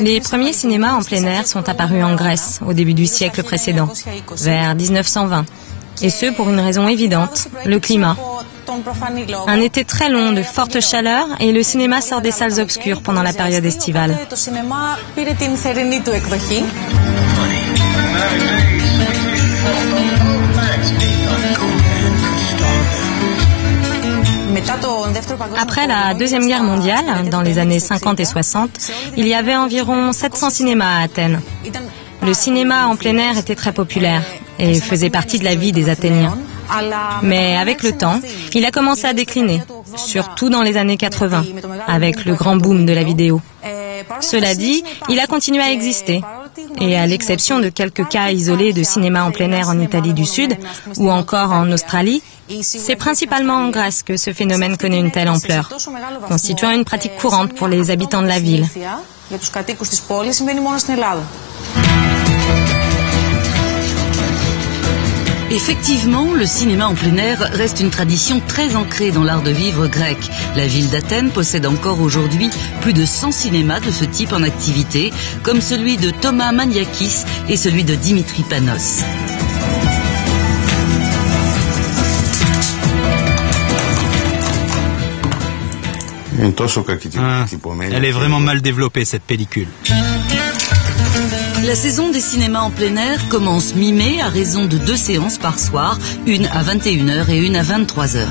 Les premiers cinémas en plein air sont apparus en Grèce au début du siècle précédent, vers 1920. Et ce pour une raison évidente, le climat. Un été très long de forte chaleur et le cinéma sort des salles obscures pendant la période estivale. Après la Deuxième Guerre mondiale, dans les années 50 et 60, il y avait environ 700 cinémas à Athènes. Le cinéma en plein air était très populaire et faisait partie de la vie des Athéniens. Mais avec le temps, il a commencé à décliner, surtout dans les années 80, avec le grand boom de la vidéo. Cela dit, il a continué à exister. Et à l'exception de quelques cas isolés de cinéma en plein air en Italie du Sud ou encore en Australie, c'est principalement en Grèce que ce phénomène connaît une telle ampleur, constituant une pratique courante pour les habitants de la ville. Effectivement, le cinéma en plein air reste une tradition très ancrée dans l'art de vivre grec. La ville d'Athènes possède encore aujourd'hui plus de 100 cinémas de ce type en activité, comme celui de Thomas Maniakis et celui de Dimitri Panos. Elle est vraiment mal développée, cette pellicule. La saison des cinémas en plein air commence mi-mai à raison de 2 séances par soir, une à 21h et une à 23h.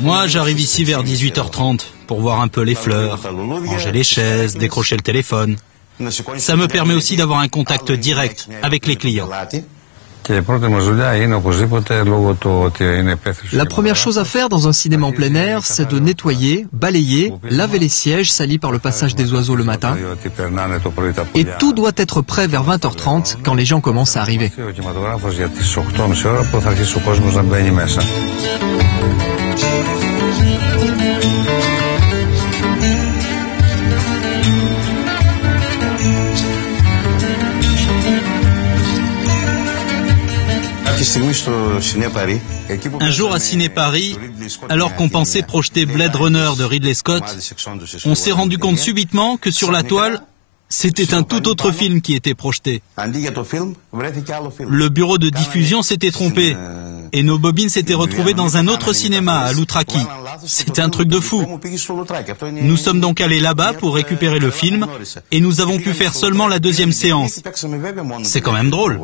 Moi, j'arrive ici vers 18h30 pour voir un peu les fleurs, ranger les chaises, décrocher le téléphone. Ça me permet aussi d'avoir un contact direct avec les clients. La première chose à faire dans un cinéma en plein air, c'est de nettoyer, balayer, laver les sièges salis par le passage des oiseaux le matin. Et tout doit être prêt vers 20h30 quand les gens commencent à arriver. Un jour à Ciné Paris, alors qu'on pensait projeter Blade Runner de Ridley Scott, on s'est rendu compte subitement que sur la toile, c'était un tout autre film qui était projeté. Le bureau de diffusion s'était trompé et nos bobines s'étaient retrouvées dans un autre cinéma à Loutraki. C'était un truc de fou. Nous sommes donc allés là-bas pour récupérer le film et nous avons pu faire seulement la deuxième séance. C'est quand même drôle.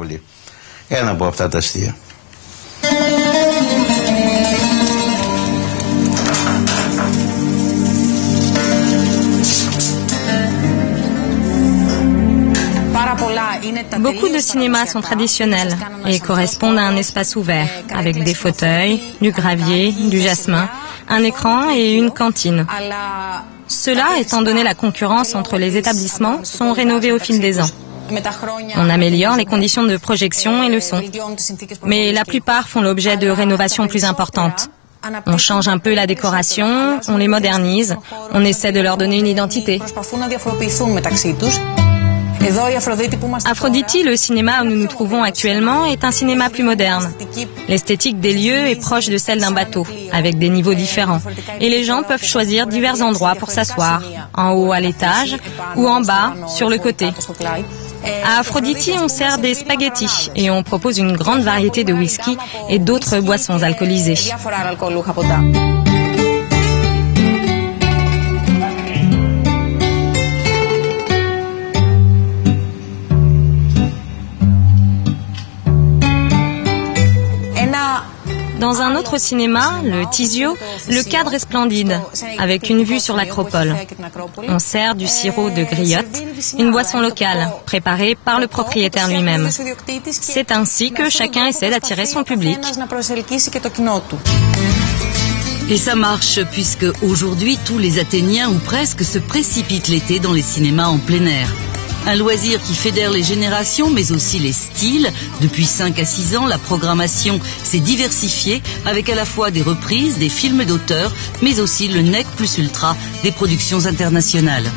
Beaucoup de cinémas sont traditionnels et correspondent à un espace ouvert, avec des fauteuils, du gravier, du jasmin, un écran et une cantine. Ceux-là, étant donné la concurrence entre les établissements, sont rénovés au fil des ans. On améliore les conditions de projection et le son. Mais la plupart font l'objet de rénovations plus importantes. On change un peu la décoration, on les modernise, on essaie de leur donner une identité. Aphrodite, le cinéma où nous nous trouvons actuellement, est un cinéma plus moderne. L'esthétique des lieux est proche de celle d'un bateau, avec des niveaux différents. Et les gens peuvent choisir divers endroits pour s'asseoir, en haut à l'étage ou en bas, sur le côté. À Aphrodite, on sert des spaghettis et on propose une grande variété de whisky et d'autres boissons alcoolisées. Dans un autre cinéma, le Tizio, le cadre est splendide, avec une vue sur l'acropole. On sert du sirop de griotte, une boisson locale, préparée par le propriétaire lui-même. C'est ainsi que chacun essaie d'attirer son public. Et ça marche, puisque aujourd'hui, tous les Athéniens, ou presque, se précipitent l'été dans les cinémas en plein air. Un loisir qui fédère les générations, mais aussi les styles. Depuis 5 à 6 ans, la programmation s'est diversifiée avec à la fois des reprises, des films d'auteur, mais aussi le nec plus ultra des productions internationales.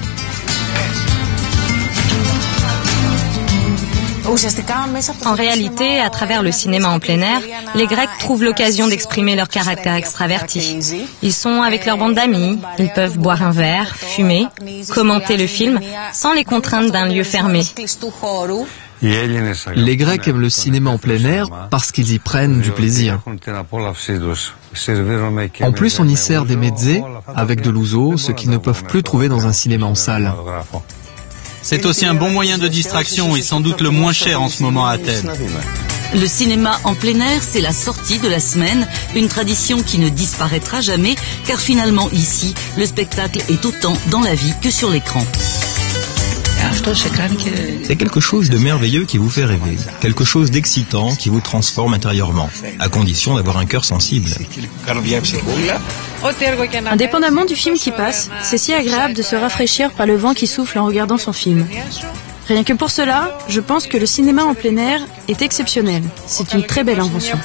En réalité, à travers le cinéma en plein air, les Grecs trouvent l'occasion d'exprimer leur caractère extraverti. Ils sont avec leur bande d'amis, ils peuvent boire un verre, fumer, commenter le film sans les contraintes d'un lieu fermé. Les Grecs aiment le cinéma en plein air parce qu'ils y prennent du plaisir. En plus, on y sert des mezzés avec de l'ouzo, ce qu'ils ne peuvent plus trouver dans un cinéma en salle. C'est aussi un bon moyen de distraction et sans doute le moins cher en ce moment à Athènes. Le cinéma en plein air, c'est la sortie de la semaine, une tradition qui ne disparaîtra jamais, car finalement ici, le spectacle est autant dans la vie que sur l'écran. C'est quelque chose de merveilleux qui vous fait rêver, quelque chose d'excitant qui vous transforme intérieurement, à condition d'avoir un cœur sensible. Indépendamment du film qui passe, c'est si agréable de se rafraîchir par le vent qui souffle en regardant son film. Rien que pour cela, je pense que le cinéma en plein air est exceptionnel. C'est une très belle invention.